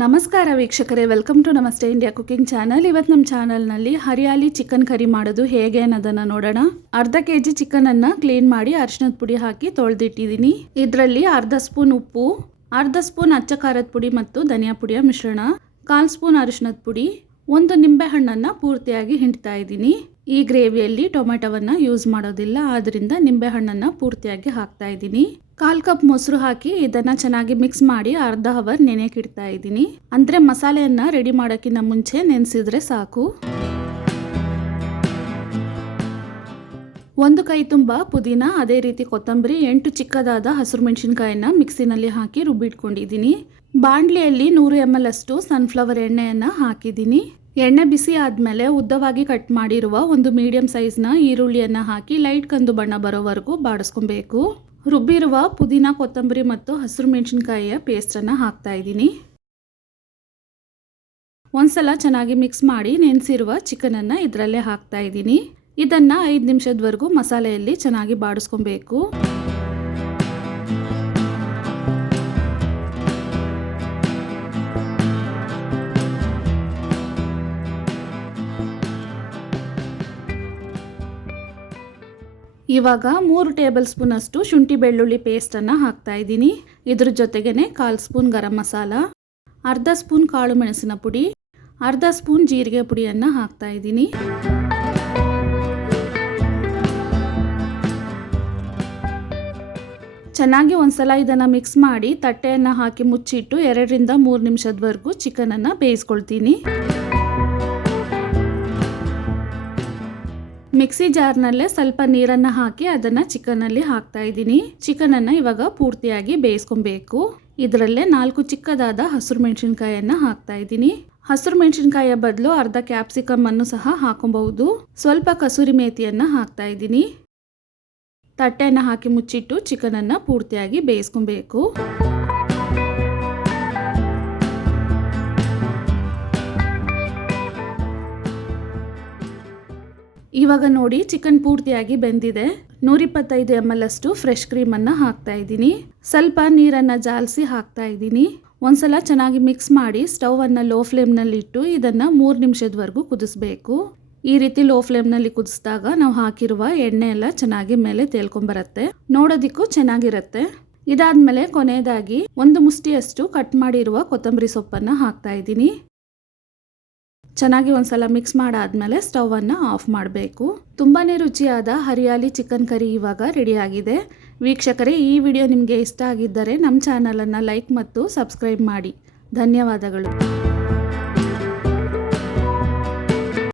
ನಮಸ್ಕಾರ ವೀಕ್ಷಕರೇ, welcome to ನಮಸ್ತೆ ಇಂಡಿಯಾ ಕುಕಿಂಗ್ ಚಾನಲ್. ಇವತ್ತು ನಮ್ಮ ಚಾನಲ್ನಲ್ಲಿ ಹರಿಯಾಲಿ ಚಿಕನ್ ಕರಿ ಮಾಡೋದು ಹೇಗೆ ಅನ್ನೋದನ್ನು ನೋಡೋಣ. ಅರ್ಧ ಕೆಜಿ ಚಿಕನ್ ಅನ್ನ ಕ್ಲೀನ್ ಮಾಡಿ ಅರಿಶಿನದ ಪುಡಿ ಹಾಕಿ ತೊಳೆದಿಟ್ಟಿದ್ದೀನಿ. ಇದರಲ್ಲಿ ಅರ್ಧ ಸ್ಪೂನ್ ಉಪ್ಪು, ಅರ್ಧ ಸ್ಪೂನ್ ಅಚ್ಚ ಖಾರದ ಪುಡಿ ಮತ್ತು ಧನಿಯಾ ಪುಡಿಯ ಮಿಶ್ರಣ, 1/4 ಸ್ಪೂನ್ ಅರಿಶಿನದ ಪುಡಿ, ಒಂದು ನಿಂಬೆ ಹಣ್ಣನ್ನು ಪೂರ್ತಿಯಾಗಿ ಹಿಂಡ್ತಾ ಇದ್ದೀನಿ. ಈ ಗ್ರೇವಿಯಲ್ಲಿ ಟೊಮೆಟೊವನ್ನು ಯೂಸ್ ಮಾಡೋದಿಲ್ಲ, ಆದ್ದರಿಂದ ನಿಂಬೆ ಹಣ್ಣನ್ನು ಪೂರ್ತಿಯಾಗಿ ಹಾಕ್ತಾ ಇದ್ದೀನಿ. 1/4 ಕಪ್ ಮೊಸರು ಹಾಕಿ ಇದನ್ನು ಚೆನ್ನಾಗಿ ಮಿಕ್ಸ್ ಮಾಡಿ ಅರ್ಧ ಅವರ್ ನೆನೆಕಿಡ್ತಾ ಇದ್ದೀನಿ. ಅಂದರೆ ಮಸಾಲೆಯನ್ನು ರೆಡಿ ಮಾಡೋಕ್ಕಿಂತ ಮುಂಚೆ ನೆನೆಸಿದ್ರೆ ಸಾಕು. 1 ಕೈ ತುಂಬ ಪುದೀನ, ಅದೇ ರೀತಿ ಕೊತ್ತಂಬರಿ, 8 ಚಿಕ್ಕದಾದ ಹಸಿರು ಮೆಣಸಿನಕಾಯಿನ ಮಿಕ್ಸಿನಲ್ಲಿ ಹಾಕಿ ರುಬ್ಬಿಟ್ಕೊಂಡಿದ್ದೀನಿ. ಬಾಣಲಿಯಲ್ಲಿ 100 ml ಅಷ್ಟು ಸನ್ಫ್ಲವರ್ ಎಣ್ಣೆಯನ್ನು ಹಾಕಿದ್ದೀನಿ. ಎಣ್ಣೆ ಬಿಸಿ ಆದಮೇಲೆ ಉದ್ದವಾಗಿ ಕಟ್ ಮಾಡಿರುವ ಒಂದು ಮೀಡಿಯಂ ಸೈಜ್ನ ಈರುಳ್ಳಿಯನ್ನು ಹಾಕಿ ಲೈಟ್ ಕಂದು ಬಣ್ಣ ಬರೋವರೆಗೂ ಬಾಡಿಸ್ಕೊಬೇಕು. ರುಬ್ಬಿರುವ ಪುದೀನ, ಕೊತ್ತಂಬರಿ ಮತ್ತು ಹಸಿರು ಮೆಣಸಿನಕಾಯಿಯ ಪೇಸ್ಟನ್ನು ಹಾಕ್ತಾ ಇದ್ದೀನಿ. ಒಂದ್ಸಲ ಚೆನ್ನಾಗಿ ಮಿಕ್ಸ್ ಮಾಡಿ ನೆನೆಸಿರುವ ಚಿಕನನ್ನು ಇದರಲ್ಲೇ ಹಾಕ್ತಾ ಇದ್ದೀನಿ. ಇದನ್ನು 5 ನಿಮಿಷದವರೆಗೂ ಮಸಾಲೆಯಲ್ಲಿ ಚೆನ್ನಾಗಿ ಬಾಡಿಸ್ಕೊಬೇಕು. ಇವಾಗ 3 ಟೇಬಲ್ ಸ್ಪೂನ್ ಅಷ್ಟು ಶುಂಠಿ ಬೆಳ್ಳುಳ್ಳಿ ಪೇಸ್ಟನ್ನು ಹಾಕ್ತಾ ಇದ್ದೀನಿ. ಇದ್ರ ಜೊತೆಗೇನೆ 1/4 ಸ್ಪೂನ್ ಗರಂ ಮಸಾಲ, ಅರ್ಧ ಸ್ಪೂನ್ ಕಾಳು ಮೆಣಸಿನ ಪುಡಿ, ಅರ್ಧ ಸ್ಪೂನ್ ಜೀರಿಗೆ ಪುಡಿಯನ್ನು ಹಾಕ್ತಾ ಇದ್ದೀನಿ. ಚೆನ್ನಾಗಿ ಒಂದ್ಸಲ ಇದನ್ನು ಮಿಕ್ಸ್ ಮಾಡಿ ತಟ್ಟೆಯನ್ನು ಹಾಕಿ ಮುಚ್ಚಿಟ್ಟು 2 ರಿಂದ 3 ನಿಮಿಷದವರೆಗೂ ಚಿಕನನ್ನು ಬೇಯಿಸ್ಕೊಳ್ತೀನಿ. ಮಿಕ್ಸಿ ಜಾರ್ನಲ್ಲೇ ಸ್ವಲ್ಪ ನೀರನ್ನು ಹಾಕಿ ಅದನ್ನು ಚಿಕನಲ್ಲಿ ಹಾಕ್ತಾ ಇದ್ದೀನಿ. ಚಿಕನನ್ನು ಇವಾಗ ಪೂರ್ತಿಯಾಗಿ ಬೇಯಿಸ್ಕೊಬೇಕು. ಇದರಲ್ಲೇ 4 ಚಿಕ್ಕದಾದ ಹಸಿರು ಮೆಣಸಿನಕಾಯಿಯನ್ನು ಹಾಕ್ತಾ ಇದ್ದೀನಿ. ಹಸಿರು ಮೆಣಸಿನಕಾಯಿಯ ಬದಲು ಅರ್ಧ ಕ್ಯಾಪ್ಸಿಕಮ್ ಅನ್ನು ಸಹ ಹಾಕೊಬಹುದು. ಸ್ವಲ್ಪ ಕಸೂರಿ ಮೇಥಿಯನ್ನು ಹಾಕ್ತಾ ಇದ್ದೀನಿ. ತಟ್ಟೆಯನ್ನು ಹಾಕಿ ಮುಚ್ಚಿಟ್ಟು ಚಿಕನನ್ನು ಪೂರ್ತಿಯಾಗಿ ಬೇಯಿಸ್ಕೊಬೇಕು. ಇವಾಗ ನೋಡಿ ಚಿಕನ್ ಪೂರ್ತಿಯಾಗಿ ಬೆಂದಿದೆ. 125 ml ಅಷ್ಟು ಫ್ರೆಶ್ ಕ್ರೀಮನ್ನು ಹಾಕ್ತಾ ಇದ್ದೀನಿ. ಸ್ವಲ್ಪ ನೀರನ್ನು ಜಾಲಿಸಿ ಹಾಕ್ತಾ ಇದ್ದೀನಿ. ಒಂದ್ಸಲ ಚೆನ್ನಾಗಿ ಮಿಕ್ಸ್ ಮಾಡಿ ಸ್ಟವನ್ನು ಲೋ ಫ್ಲೇಮ್ನಲ್ಲಿ ಇಟ್ಟು ಇದನ್ನು 3 ನಿಮಿಷದವರೆಗೂ ಕುದಿಸ್ಬೇಕು. ಈ ರೀತಿ ಲೋ ಫ್ಲೇಮ್ನಲ್ಲಿ ಕುದಿಸಿದಾಗ ನಾವು ಹಾಕಿರುವ ಎಣ್ಣೆ ಎಲ್ಲ ಚೆನ್ನಾಗಿ ಮೇಲೆ ತೇಲ್ಕೊಂಬರುತ್ತೆ, ನೋಡೋದಿಕ್ಕೂ ಚೆನ್ನಾಗಿರುತ್ತೆ. ಇದಾದ್ಮೇಲೆ ಕೊನೆಯದಾಗಿ 1 ಮುಷ್ಟಿಯಷ್ಟು ಕಟ್ ಮಾಡಿರುವ ಕೊತ್ತಂಬರಿ ಸೊಪ್ಪನ್ನು ಹಾಕ್ತಾ ಇದ್ದೀನಿ. ಚೆನ್ನಾಗಿ ಒಂದ್ಸಲ ಮಿಕ್ಸ್ ಮಾಡಾದ್ಮೇಲೆ ಸ್ಟವನ್ನು ಆಫ್ ಮಾಡಬೇಕು. ತುಂಬಾ ರುಚಿಯಾದ ಹರಿಯಾಲಿ ಚಿಕನ್ ಕರಿ ಇವಾಗ ರೆಡಿಯಾಗಿದೆ. ವೀಕ್ಷಕರೇ, ಈ ವಿಡಿಯೋ ನಿಮಗೆ ಇಷ್ಟ ಆಗಿದ್ದರೆ ನಮ್ಮ ಚಾನಲನ್ನು ಲೈಕ್ ಮತ್ತು ಸಬ್ಸ್ಕ್ರೈಬ್ ಮಾಡಿ. ಧನ್ಯವಾದಗಳು.